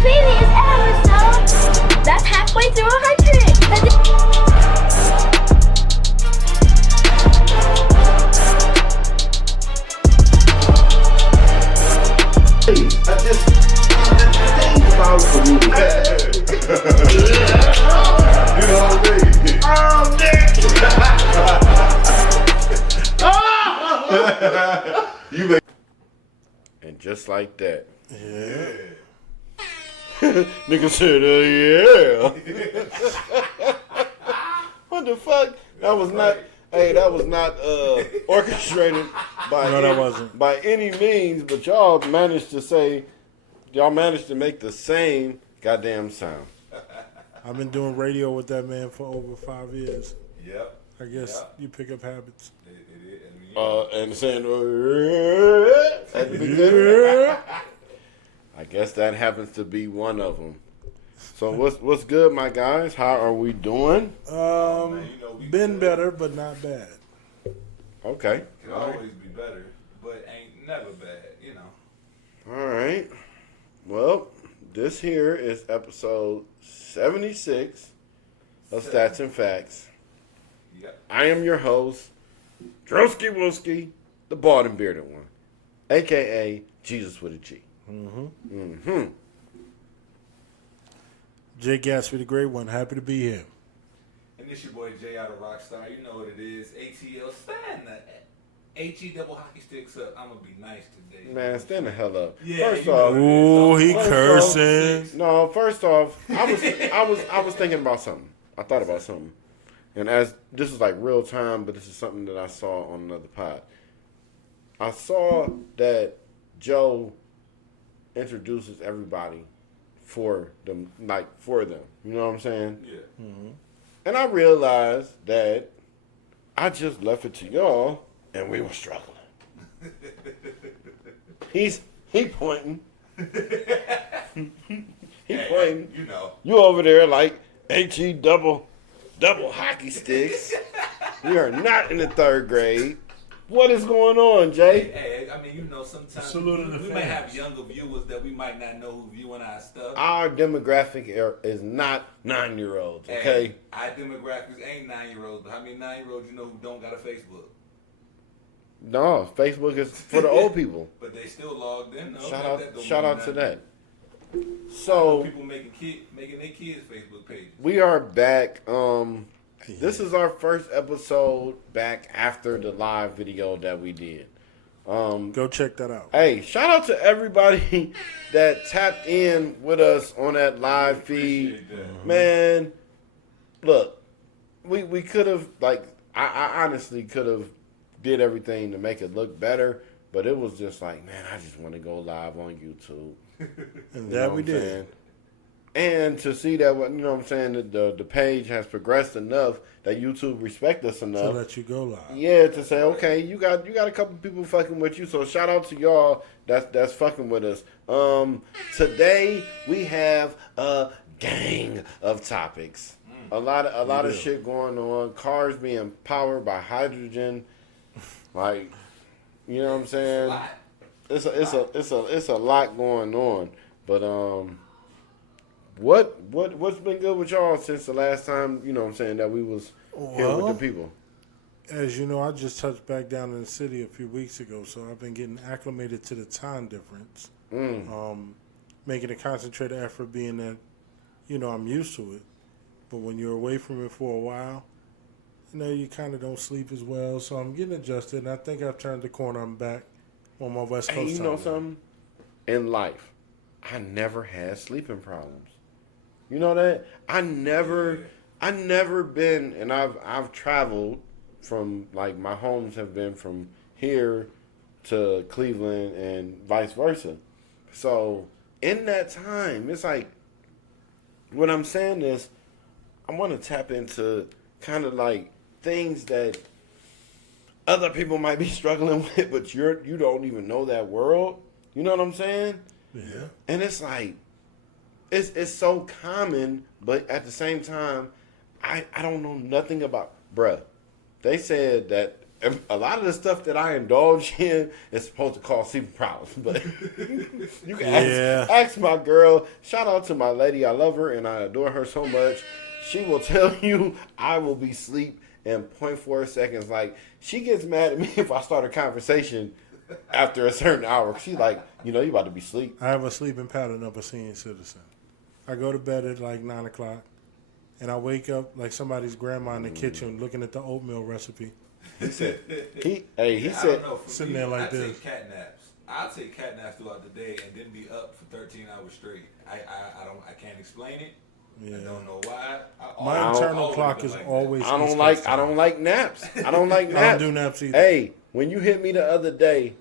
previous episode. That's halfway through 100. I just the thing about community. You know what I mean? Oh, Nick! You make and just like that. Yeah. Nigga said, yeah. What the fuck? That was not. Hey, that was not orchestrated by No, that wasn't. by any means. But y'all managed to make the same goddamn sound. I've been doing radio with that man for over 5 years. Yep. I guess you pick up habits. It is. And saying at the beginning. I guess that happens to be one of them. So what's good, my guys? How are we doing? Been better, but not bad. Okay. Can always be better, but ain't never bad, you know. All right. Well, this here is episode 76 of Stats and Facts. Yep. I am your host, Drosky Wooski, the bald and bearded one, a.k.a. Jesus with a G. Jay Gatsby, the great one. Happy to be here. And this your boy Jay out of Rockstar. You know what it is. ATL, stand the HE double hockey sticks up. I'm going to be nice today. Man, stand the hell up. Yeah, First you know off, what it is. Ooh, he First cursing. no. First off, I was thinking about something. I thought about something, and as this is like real time, but this is something that I saw on another pod. I saw that Joe introduces everybody for them, for them. You know what I'm saying? Yeah. And I realized that I just left it to y'all, and we were struggling. He pointing. He pointing. You know. You over there like HE double hockey sticks. We are not in the third grade. What is going on, Jay? Hey, I mean, you know, sometimes Saluting the we may have fans. younger viewers that we might not know who viewing our stuff. Our demographic is not 9-year-olds, okay? Hey, our demographics ain't 9-year-olds, but how many 9-year-olds you know who don't got a Facebook? No, Facebook is for the old people. But they still logged in. No, Shout out to that. So So people making their kids Facebook pages. we are back. This is our first episode back after the live video that we did. Go check that out. Hey, shout out to everybody that tapped in with us on that live feed. Appreciate that. Man, look, we could have, I honestly could have did everything to make it look better, but it was just like, man, I just want to go live on YouTube. And You know that what we I'm did. saying? And to see that, you know what I'm saying, the page has progressed enough that YouTube respect us To enough. let you go live. Yeah, to say, okay, you got a couple people fucking with you, so shout out to y'all that's fucking with us. Today we have a gang of topics. A lot of shit going on. Cars being powered by hydrogen. Like, you know what I'm saying? It's a lot going on. But what's been good with y'all since the last time, you know what I'm saying, that we was here with Well, the people? As you know, I just touched back down in the city a few weeks ago, so I've been getting acclimated to the time difference. Making a concentrated effort, being that, you know, I'm used to it. But when you're away from it for a while, you know, you kind of don't sleep as well. So I'm getting adjusted, and I think I've turned the corner. I'm back on my West Coast Hey, you time know now. something? In life, I never had sleeping problems. You know that? I never been, and I've traveled from, like, my homes have been from here to Cleveland and vice versa. So in that time, it's like, what I'm saying is, I want to tap into kind of like things that other people might be struggling with, but you don't even know that world. You know what I'm saying? Yeah. And it's like, it's so common, but at the same time, I don't know nothing about, bruh. They said that a lot of the stuff that I indulge in is supposed to cause sleeping problems. But you can ask my girl. Shout out to my lady. I love her and I adore her so much. She will tell you I will be asleep in 0.4 seconds. Like, she gets mad at me if I start a conversation after a certain hour. She's like, you about to be asleep. I have a sleeping pattern of a senior citizen. I go to bed at like 9 o'clock, and I wake up like somebody's grandma in the kitchen looking at the oatmeal recipe. He said, sitting there like this. Take cat naps. I'll take cat naps throughout the day and then be up for 13 hours straight. I can't explain it. Yeah. I don't know why. My internal clock is always. I don't like naps. I don't like naps. I don't do naps either. Hey, when you hit me the other day,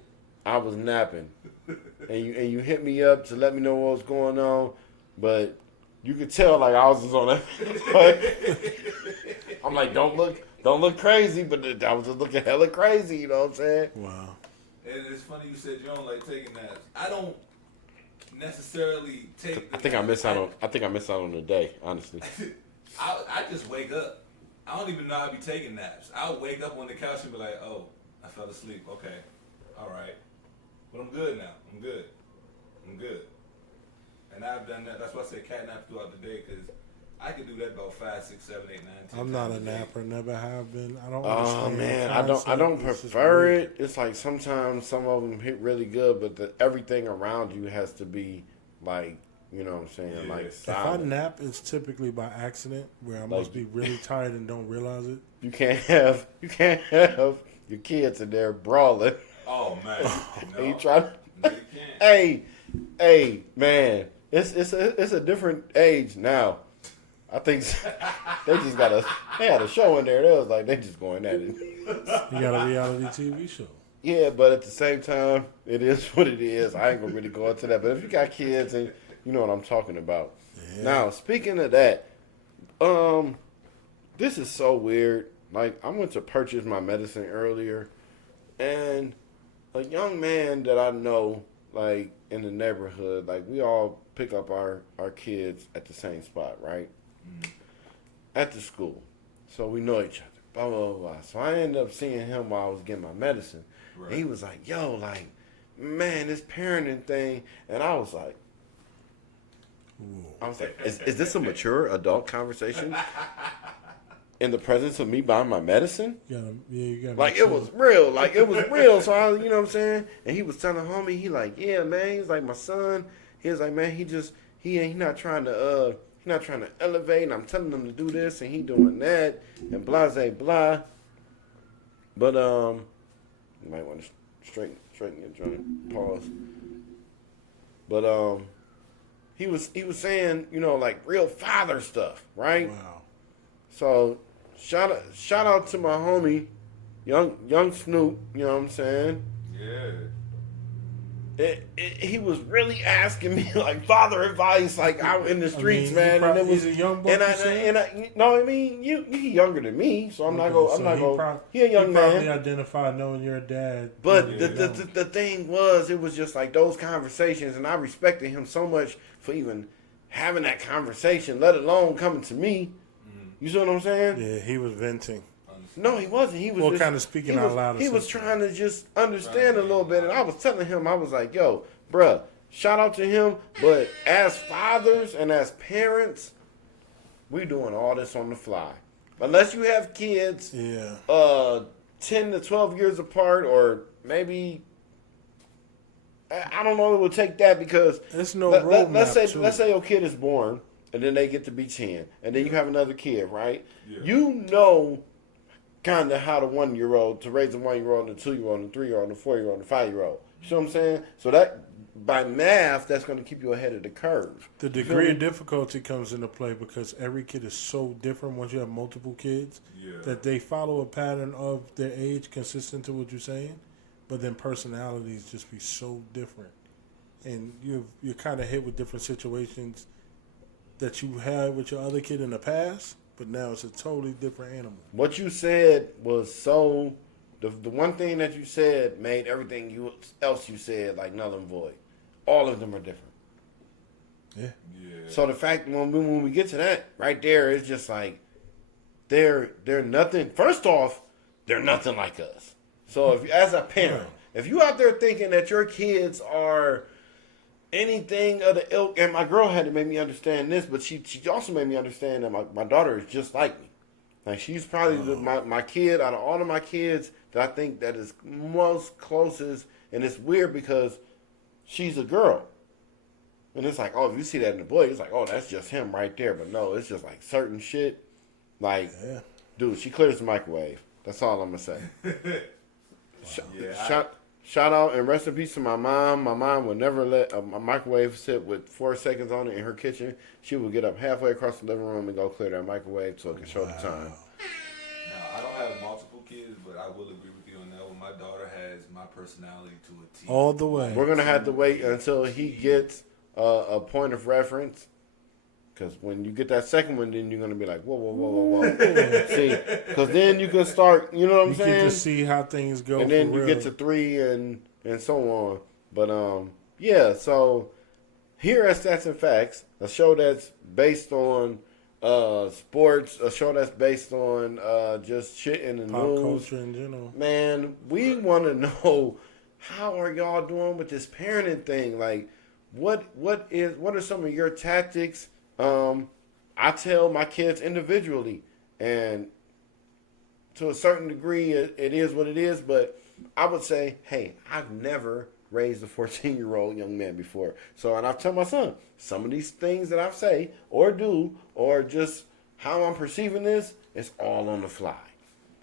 I was napping, and you hit me up to let me know what was going on, but you could tell like I was just on that. I'm like, don't look crazy, but I was just looking hella crazy. You know what I'm saying? Wow. It's funny you said you don't like taking naps. I don't necessarily take. I think I miss out on the day, honestly. I just wake up. I don't even know I'd be taking naps. I'll wake up on the couch and be like, oh, I fell asleep. Okay. All right. But I'm good now. I'm good. And I've done that. That's why I say cat naps throughout the day, because I can do that about 5, 6, 7, 8, 9, 10 I'm not a napper. Never have been. I don't. Oh man, I don't prefer it. It's like sometimes some of them hit really good, but everything around you has to be like, you know what I'm saying, like solid. If I nap, it's typically by accident, where I must be really tired and don't realize it. You can't have your kids in there brawling. Oh man, no. You try to, no, you can't. Hey, man, it's a different age now. I think they had a show in there. They was like, they just going at it. You got a reality TV show. Yeah, but at the same time, it is what it is. I ain't gonna really go into that. But if you got kids, and you know what I'm talking about. Yeah. Now, speaking of that, this is so weird. Like, I went to purchase my medicine earlier, and a young man that I know, like, in the neighborhood, like, we all pick up our kids at the same spot, right? Mm-hmm. At the school. So we know each other. Blah, blah, blah. So I ended up seeing him while I was getting my medicine. Right. And he was like, yo, like, man, this parenting thing. And I was like, is this a mature adult conversation? In the presence of me buying my medicine? You got like, it was real. Like, it was real. So, you know what I'm saying? And he was telling homie, he like, yeah, man. He's like, my son. He was like, man, he not trying to elevate. And I'm telling him to do this, and he doing that, and blah, blah, blah. But, you might want to straighten your joint. Pause. But, he was saying, you know, like, real father stuff, right? Wow. So, shout out to my homie, young Snoop, you know what I'm saying? Yeah. He was really asking me like father advice, like out in the streets, man. And it was a young boy. He younger than me, so I'm not going. He a young man. Probably identify knowing you're a dad. But the thing was, it was just like those conversations, and I respected him so much for even having that conversation, let alone coming to me. You see what I'm saying? Yeah, he was venting. No, he wasn't. He was kind of speaking out loud. He was trying to just understand a little bit, and I was telling him, I was like, yo, bruh, shout out to him, but as fathers and as parents, we doing all this on the fly. Unless you have kids 10 to 12 years apart, or maybe, I don't know, it would take that because there's no roadmap. Let's say your kid is born, and then they get to be 10, and then you have another kid, right? Yeah. You know kind of how to raise a 1-year-old, and a 2-year-old, and a 3-year-old, and a 4-year-old, and a 5-year-old. You know what I'm saying? So that, by math, that's going to keep you ahead of the curve. The degree of difficulty comes into play because every kid is so different once you have multiple kids that they follow a pattern of their age consistent to what you're saying, but then personalities just be so different. And you're kind of hit with different situations that you had with your other kid in the past, but now it's a totally different animal. What you said was so... The one thing that you said made everything else you said like null and void. All of them are different. Yeah. So the fact when we get to that right there, it's just like they're nothing. First off, they're nothing like us. So if as a parent, if you out there thinking that your kids are anything of the ilk, and my girl had to make me understand this, but she also made me understand that my daughter is just like me. Like she's probably my kid out of all of my kids that I think that is most closest, and it's weird because she's a girl. And it's like, oh, if you see that in the boy, it's like, oh, that's just him right there. But no, it's just like certain shit. Like, dude, she clears the microwave. That's all I'm going to say. Shout out and rest in peace to my mom. My mom would never let a microwave sit with 4 seconds on it in her kitchen. She would get up halfway across the living room and go clear that microwave so it can show the time. Now, I don't have multiple kids, but I will agree with you on that one. My daughter has my personality to a T. All the way. We're going to have to wait until he gets a point of reference. Because when you get that second one, then you're going to be like, whoa. See, because then you can start, you know what I'm saying? You get to see how things go. And then you get to 3 and so on. But, yeah, so here at Stats and Facts, a show that's based on sports, a show that's based on just shit in the pop news. culture in general. Man, we want to know, how are y'all doing with this parenting thing? Like, what are some of your tactics? I tell my kids individually, and to a certain degree, it is what it is. But I would say, hey, I've never raised a 14-year-old young man before. So, and I tell my son, some of these things that I say or do, or just how I'm perceiving this, it's all on the fly.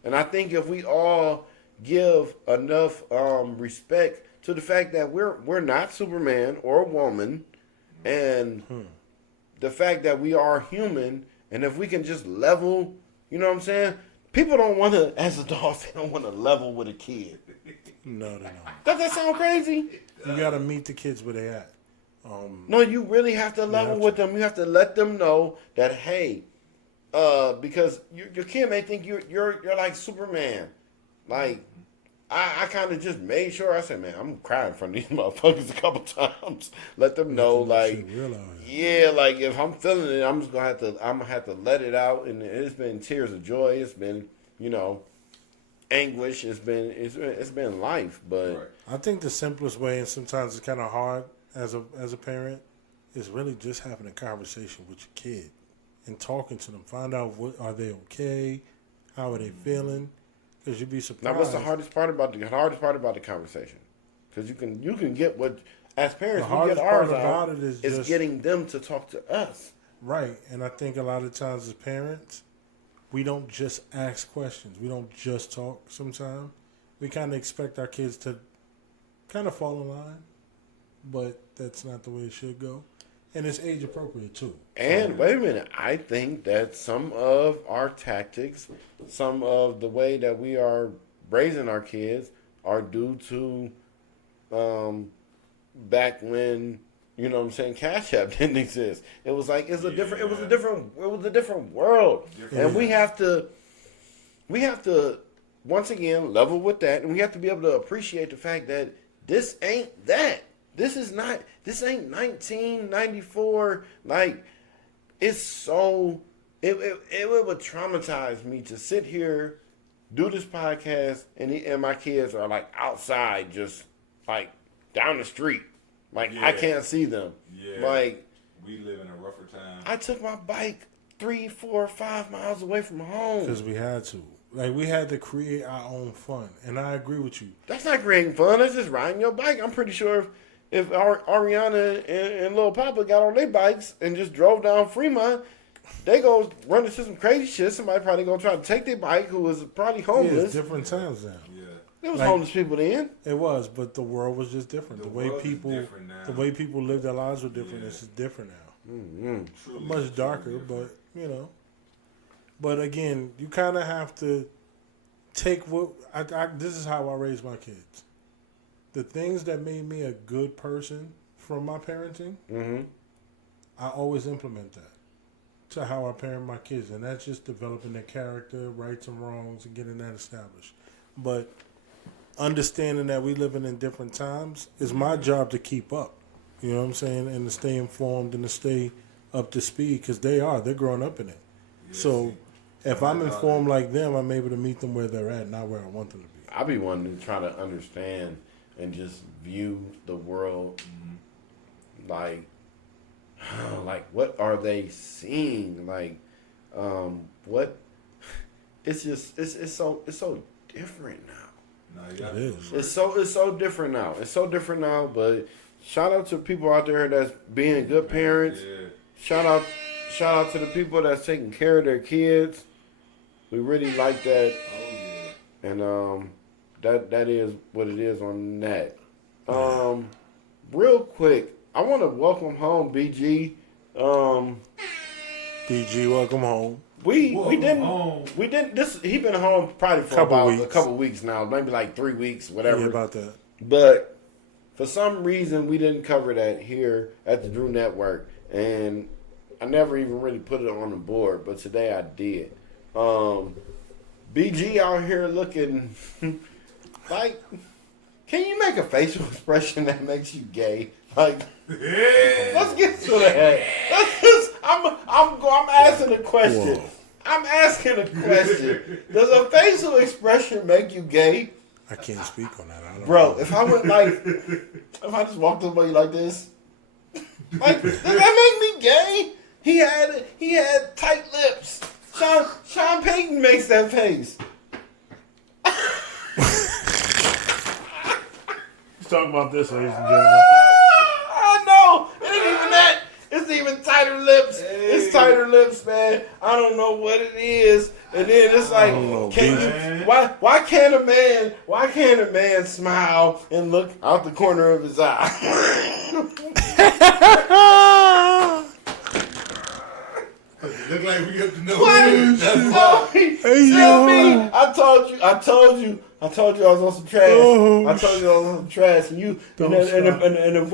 And I think if we all give enough respect to the fact that we're not Superman or a woman, and the fact that we are human, and if we can just level, you know what I'm saying? People don't want to, as adults, they don't want to level with a kid. No, they don't. Does that sound crazy? You got to meet the kids where they at. No, you really have to level with them. You have to let them know that, hey, because your kid may think you're like Superman. Like, I kind of just made sure. I said, man, I'm crying in front of these motherfuckers a couple times. Let them know, like, yeah, like if I'm feeling it, I'm gonna have to let it out. And it's been tears of joy. It's been, anguish. It's been life. But I think the simplest way, and sometimes it's kind of hard as a parent, is really just having a conversation with your kid and talking to them. Find out are they okay? How are they feeling? Because you'd be surprised. Now, what's the hardest part about the conversation? Because you can get what, as parents, we get ours out. It's getting them to talk to us. Right, and I think a lot of times as parents, we don't just ask questions. We don't just talk sometimes. We kind of expect our kids to kind of fall in line, but that's not the way it should go. And it's age appropriate too. And wait a minute, I think that some of our tactics, some of the way that we are raising our kids are due to back when, you know what I'm saying, Cash App didn't exist. It was like it was a different world. And we have to once again level with that, and we have to be able to appreciate the fact that this ain't that. This ain't 1994. Like, it's so, it would traumatize me to sit here, do this podcast, and my kids are like outside, just like down the street. Like, I can't see them. Yeah. Like, we live in a rougher time. I took my bike 3, 4, 5 miles away from home. Because we had to. Like, we had to create our own fun. And I agree with you. That's not creating fun. That's just riding your bike. I'm pretty sure if Ariana and Lil Papa got on their bikes and just drove down Fremont, they go run into some crazy shit. Somebody probably gonna try to take their bike, who was probably homeless. Yeah, it's different times now. Yeah. There was homeless people then. It was, but the world was just different. The way people live their lives were different. It's just different now. Mm-hmm. Much darker, but But again, you kind of have to take what this is how I raise my kids. The things that made me a good person from my parenting, I always implement that to how I parent my kids. And that's just developing their character, rights and wrongs, and getting that established. But understanding that we living in different times is my job to keep up. You know what I'm saying? And to stay informed and to stay up to speed, because they're growing up in it. Yes. So, if I'm informed like them, I'm able to meet them where they're at, not where I want them to be. I be wanting to try to understand and just view the world like what are they seeing? Like, what? It's just it's so different now. No, yeah. It is. It's so different now. It's so different now. But shout out to people out there that's being good parents. Yeah. Shout out to the people that's taking care of their kids. We really like that, Oh yeah. and that is what it is on that. Real quick, I want to welcome home BG. DG, welcome home. We Welcome didn't home. this. He been home probably for a couple weeks now, maybe like 3 weeks, whatever. Yeah, about that. But for some reason, we didn't cover that here at the Drew Network, and I never even really put it on the board. But today I did. BG out here looking like. Can you make a facial expression that makes you gay? Like, let's get to that. I'm asking a question. Whoa. I'm asking a question. Does a facial expression make you gay? I can't speak on that. I don't Bro, know. if I went like, if I just walked up on you like this, like, does that make me gay? He had tight lips. Sean Payton makes that face. Let's talk about this, ladies and gentlemen. I know. It ain't even that. It's even tighter lips. It's tighter lips, man. I don't know what it is. And then it's like, know, why can't a man smile and look out the corner of his eye? Look like we have to know. What? That's Tell me. I told you I was on some trash. Oh, I told you I was on some trash. And you Don't and stop. the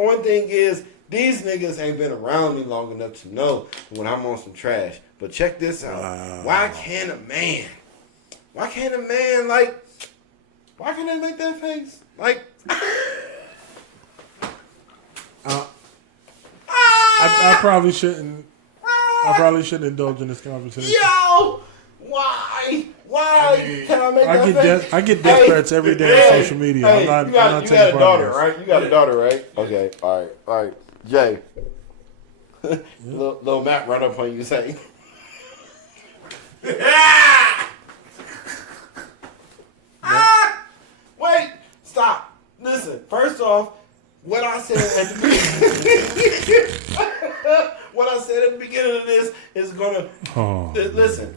one thing is these niggas ain't been around me long enough to know when I'm on some trash. But check this out. Wow. Why can't a man like why can't they make that face? Like I probably shouldn't. I probably shouldn't indulge in this conversation. yo, why? Why can I make that face? I get death threats every day on social media. Hey, I'm you not got taking a part daughter, of this. right? You got a daughter, right? Okay, all right. Jay, little Matt run up on you saying, wait, stop. Listen, first off, what I said at the beginning of this is gonna listen.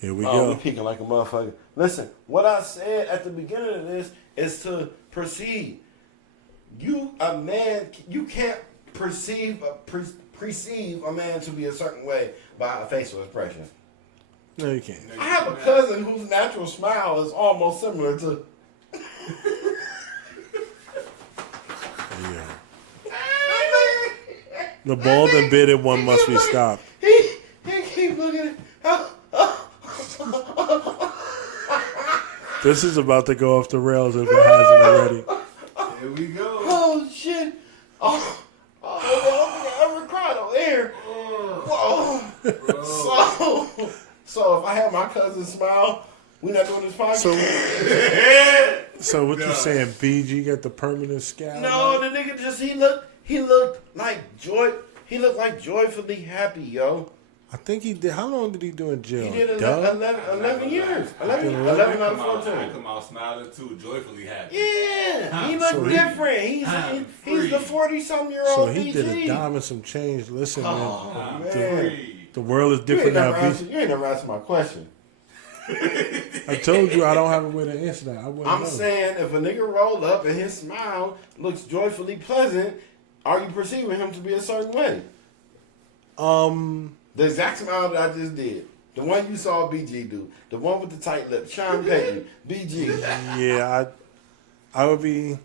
Here we Oh, go. we peeking like a motherfucker. Listen, what I said at the beginning of this is to proceed. You can't perceive a man to be a certain way by a facial expression. No, you can't. I have a cousin whose natural smile is almost similar to. Yeah. The bald and bearded one must be stopped. He keep looking at. This is about to go off the rails if it hasn't already. Here we go. Oh shit! Oh, I don't think I ever cried on air. Whoa. So if I have my cousin smile, we not doing this podcast. So what you saying? BG got the permanent scowl? No, the nigga just he looked like joyfully happy, yo. I think he did. How long did he do in jail? He did Duh. 11 years. 11 I out of 14. come out smiling too, joyfully happy. Yeah, he looked So different. He's the 40-something-year-old So he BG. did a dime and some change. Listen, Oh, man. man. The world is You different ain't, now. you ain't never answered my question. I told you I don't have a way to answer that. I wouldn't I'm know. saying if a nigga roll up and his smile looks joyfully pleasant, are you perceiving him to be a certain way? The exact smile that I just did. The one you saw BG do. The one with the tight lips. Sean Payton. BG. Yeah, I would be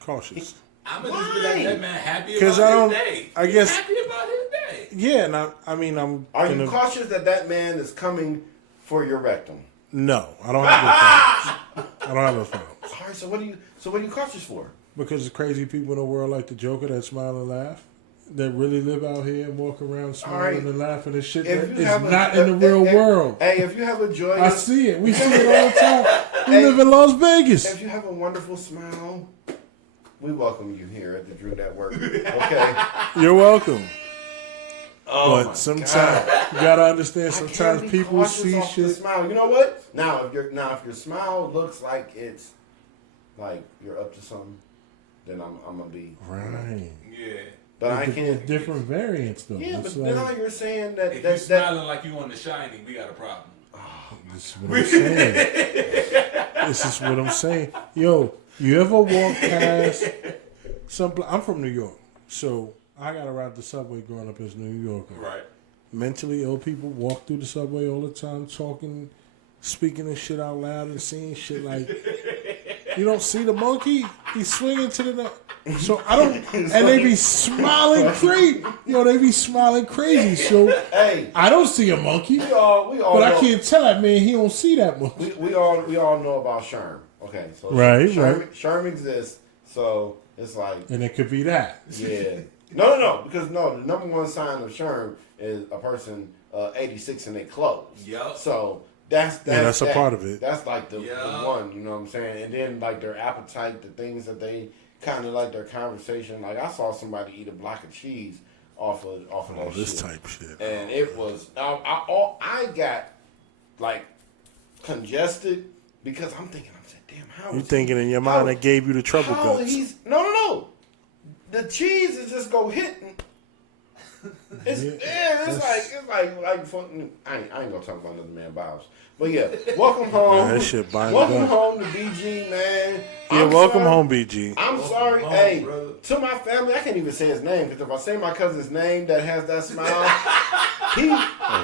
cautious. I'm gonna just be like that man happy 'Cause about I his don't- day. I guess- He's happy about his day. Yeah, and I'm Are gonna. you cautious that man is coming for your rectum? No, I don't have those problems. I don't have those problems. All right, so what are you cautious for? Because crazy people in the world like the Joker that smile and laugh. that really live out here and walk around smiling right. and laughing and shit. If That you is have not in the real world. Hey, if you have a joyous, I see it. We see it all the time. We live in Las Vegas. if you have a wonderful smile, we welcome you here at the Drew Network. Okay. You're welcome. Oh But sometimes you gotta understand. Sometimes people see shit. Smile. You know what? Now, if your smile looks like it's like you're up to something, then I'm gonna be Right. Yeah. But I There's can't. different variants though. Yeah, It's but like, now you're saying that If that, you smiling like you on The Shining, we got a problem. this is what I'm saying. This is what I'm saying. Yo, you ever walk past some? I'm from New York, so I gotta ride the subway growing up as a New Yorker. Right. Mentally ill people walk through the subway all the time, talking, speaking and shit out loud, and saying shit like, "You don't see the monkey? He's swinging to the." So I don't, and they be smiling crazy. Yo, they be smiling crazy. So Hey, I don't see a monkey, we all but know, I can't tell that man he don't see that monkey. we all know about Sherm. Okay, so Right, Sherm exists, so it's like And it could be that. yeah. No, because the number one sign of Sherm is a person 86 in their clothes. Yup. So that's a part of it. That's like the Yeah. one, you know what I'm saying? And then like their appetite, the things that they kind of like their conversation. Like I saw somebody eat a block of cheese off of that This shit. type shit. And it was I got like congested because I'm thinking, damn, how You is thinking in your mind that gave you the trouble how guts. he's no. The cheese is just go hitting. It's like fucking. I ain't gonna talk about another man Bob's, but yeah, welcome home. That shit bind welcome up. home to BG, man. Yeah, I'm welcome sorry- home, BG. I'm sorry, home, hey, brother. to my family, I can't even say his name because if I say my cousin's name that has that smile, he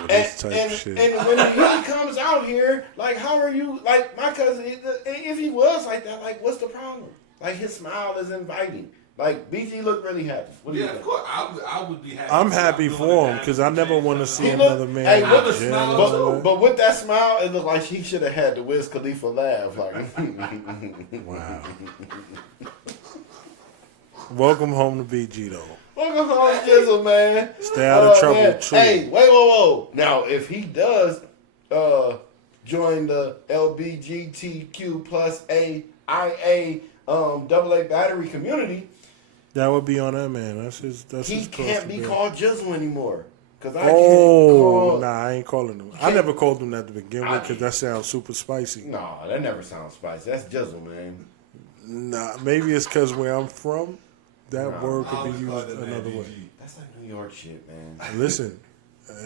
this type and shit. when he comes out here, like, how are you? Like my cousin, if he was like that, like, what's the problem? Like his smile is inviting. Like BG looked really happy. What do you Yeah, of think? course. I would be happy. I'm to happy stop for doing him that. because I never want to see He another look- man hey, in look, jail. smile, or But with that smile, it looked like he should have had the Wiz Khalifa laugh. Like, wow. Welcome home to BG though. welcome home, Jizzle, man. Stay out of trouble, man. too. Hey, whoa. Now, if he does join the LBGTQ plus AIA AA battery community, That would be on that man. That's his. That's he his cross can't to be bear. called Jizzle anymore. Cause I Oh, can't call. nah, I ain't calling him. I never called him that to begin with because that sounds super spicy. Nah, that never sounds spicy. That's Jizzle, man. Nah, maybe it's because where I'm from, that Nah. word I could always be call used that man another way. BG. That's like New York shit, man. Listen,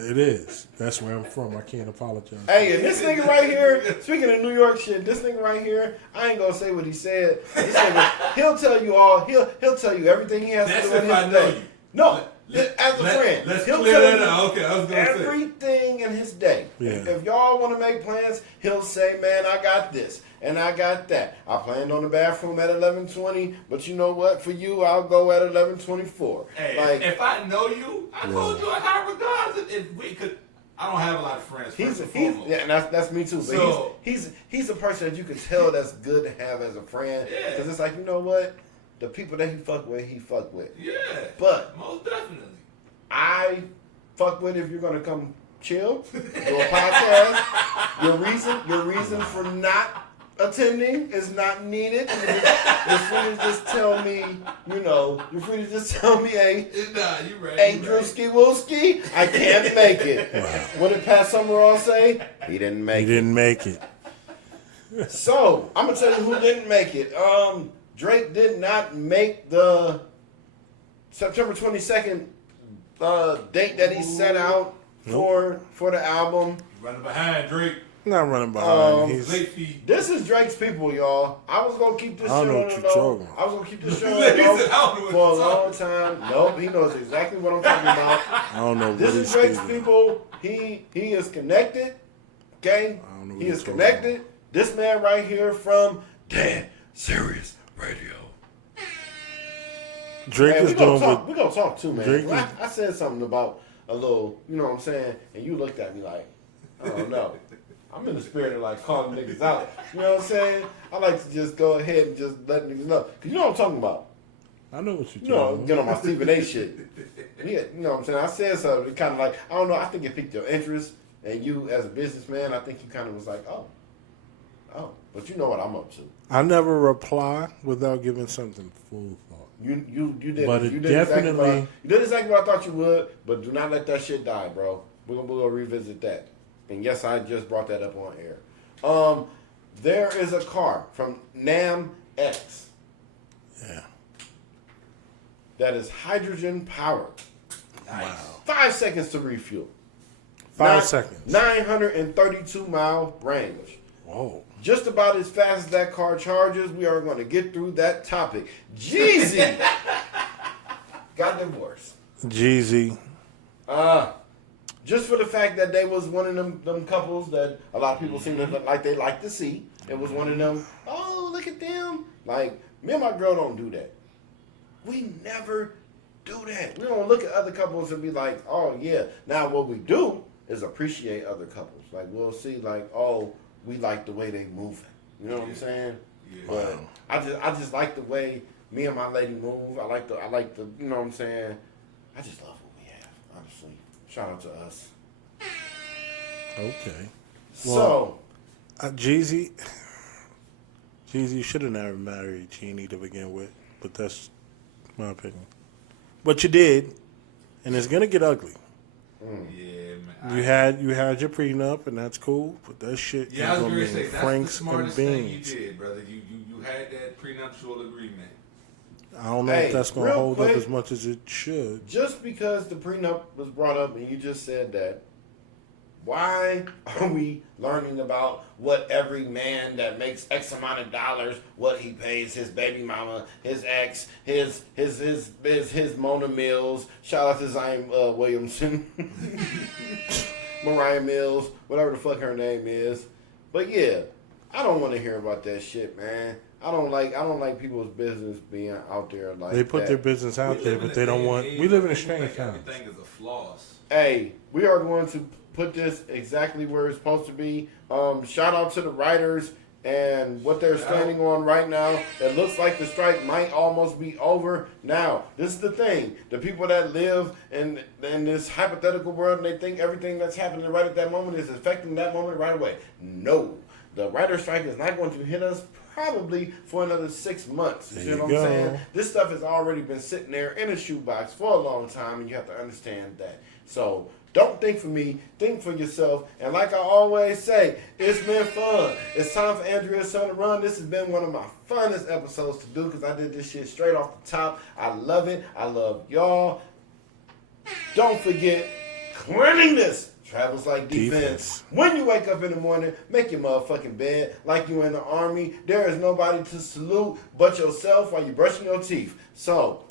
it is. That's where I'm from. I can't apologize. Hey, and this nigga right here, speaking of New York shit, this nigga right here, I ain't gonna say what he said. This nigga, he'll tell you all, he'll tell you everything he has That's to do in if I his know day. you. No, as a friend. Let's he'll clear tell that you out. Okay, I was gonna say. everything in his day. Yeah. If y'all want to make plans, he'll say, man, I got this. And I got that. I planned on the bathroom at 11:20, but you know what? For you, I'll go at 11:24. Hey, Like, if I know you, I told you I got regards. If we could, I don't have a lot of friends. he's first and foremost. yeah, and that's me too. But So- he's a person that you can tell that's good to have as a friend. Yeah. Because it's like, you know what? The people that he fuck with. Yeah, But most definitely. I fuck with if you're gonna come chill, do a podcast. Your reason for not attending is not needed. You're free to just tell me, you're free to just tell me, hey, Nah, you right. hey, you right. Drewski Wooski, I can't make it. What did Pat Summerall say? He didn't He make it. didn't make it. So, I'm going to tell you who didn't make it. Drake did not make the September 22nd date that he set out for the album. Running behind Drake. Not running behind. He's Late feet. This is Drake's people, y'all. I was going to keep this I shit don't know on what the you're low. talking about. I was going to keep this shit on He the low said, "I don't know what for a you're long talking time. Nope, he knows exactly what I'm talking about. I don't know This what is he's Drake's speaking. people. He is connected. Okay? I don't know what He you're is talking connected. This man right here from Dead Serious Radio. Drake Man, is doing what we're gonna talk too, man. Drake is- I said something about a little, you know what I'm saying, and you looked at me like, I don't know. I'm in the spirit of like calling niggas out. You know what I'm saying? I like to just go ahead and just let niggas know. Cause you know what I'm talking about. I know what you're You know, talking get about. on my Stephen A. shit. Yeah, you know what I'm saying? I said something kind of like, I don't know, I think it piqued your interest. And you, as a businessman, I think you kind of was like, oh. But you know what I'm up to. I never reply without giving something full thought. You did. But you it did exactly definitely. you did exactly what I thought you would. But do not let that shit die, bro. We're gonna revisit that. And yes, I just brought that up on air. There is a car from Nam X. Yeah. That is hydrogen powered. Nice. Wow. 5 seconds to refuel. 5 seconds. 932 mile range. Whoa. Just about as fast as that car charges. We are going to get through that topic. Jeezy got divorced. Jeezy. Just for the fact that they was one of them couples that a lot of people seem to like they like to see. It was one of them, oh, look at them. Like, me and my girl don't do that. We never do that. We don't look at other couples and be like, oh, yeah. Now, what we do is appreciate other couples. Like, we'll see, like, oh, we like the way they moving. You know what I'm saying? Yeah. But I just like the way me and my lady move. I like the, you know what I'm saying? I just love what we have, honestly. Shout out to us. Okay. So, Jeezy should have never married Jeannie to begin with, but that's my opinion. But you did, and it's gonna get ugly. Yeah, man. You had your prenup, and that's cool, but that shit Yeah, I is was gonna going to say, mean that's franks the and smartest thing you beans. did, brother. You had that prenuptial agreement. I don't know Hey, if that's gonna real hold quick, up as much as it should. just because the prenup was brought up and you just said that, why are we learning about what every man that makes X amount of dollars, what he pays his baby mama, his ex, his Mona Mills, shout out to Zion Williamson, Mariah Mills, whatever the fuck her name is. But yeah, I don't want to hear about that shit, man. I don't like people's business being out there like They put that. their business out there, but they don't want. We live in a strange time. Everything is a floss. Hey, we are going to put this exactly where it's supposed to be. Shout out to the writers and what they're standing on right now. It looks like the strike might almost be over. Now, this is the thing. The people that live in this hypothetical world and they think everything that's happening right at that moment is affecting that moment right away. No. The writer's strike is not going to hit us probably for another 6 months. You see what I'm saying? This stuff has already been sitting there in a shoebox for a long time, and you have to understand that. So don't think for me, think for yourself. And like I always say, it's been fun. It's time for Andrea's Son to Run. This has been one of my funnest episodes to do because I did this shit straight off the top. I love it. I love y'all. Don't forget, cleanliness travels like defense. When you wake up in the morning, make your motherfucking bed like you in the army. There is nobody to salute but yourself while you brushing your teeth. So,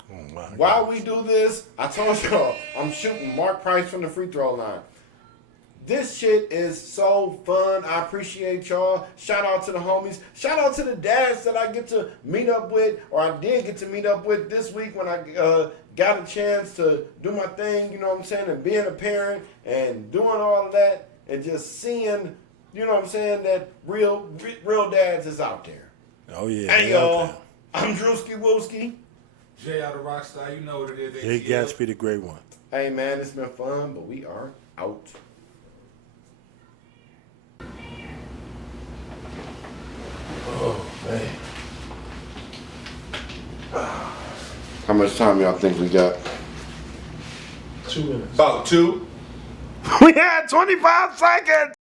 while we do this, I told y'all, I'm shooting Mark Price from the free throw line. This shit is so fun. I appreciate y'all. Shout out to the homies. Shout out to the dads that I get to meet up with, or I did get to meet up with this week when I got a chance to do my thing, you know what I'm saying, and being a parent and doing all of that and just seeing, you know what I'm saying, that real dads is out there. Oh, yeah. Hey, y'all. I'm Drewski Wooski. Jay out of Rockstar, you know what it is. Hey, Gatsby the Great One. Hey, man, it's been fun, but we are out. Oh, man. How much time y'all think we got? 2 minutes. About 2. We had 25 seconds!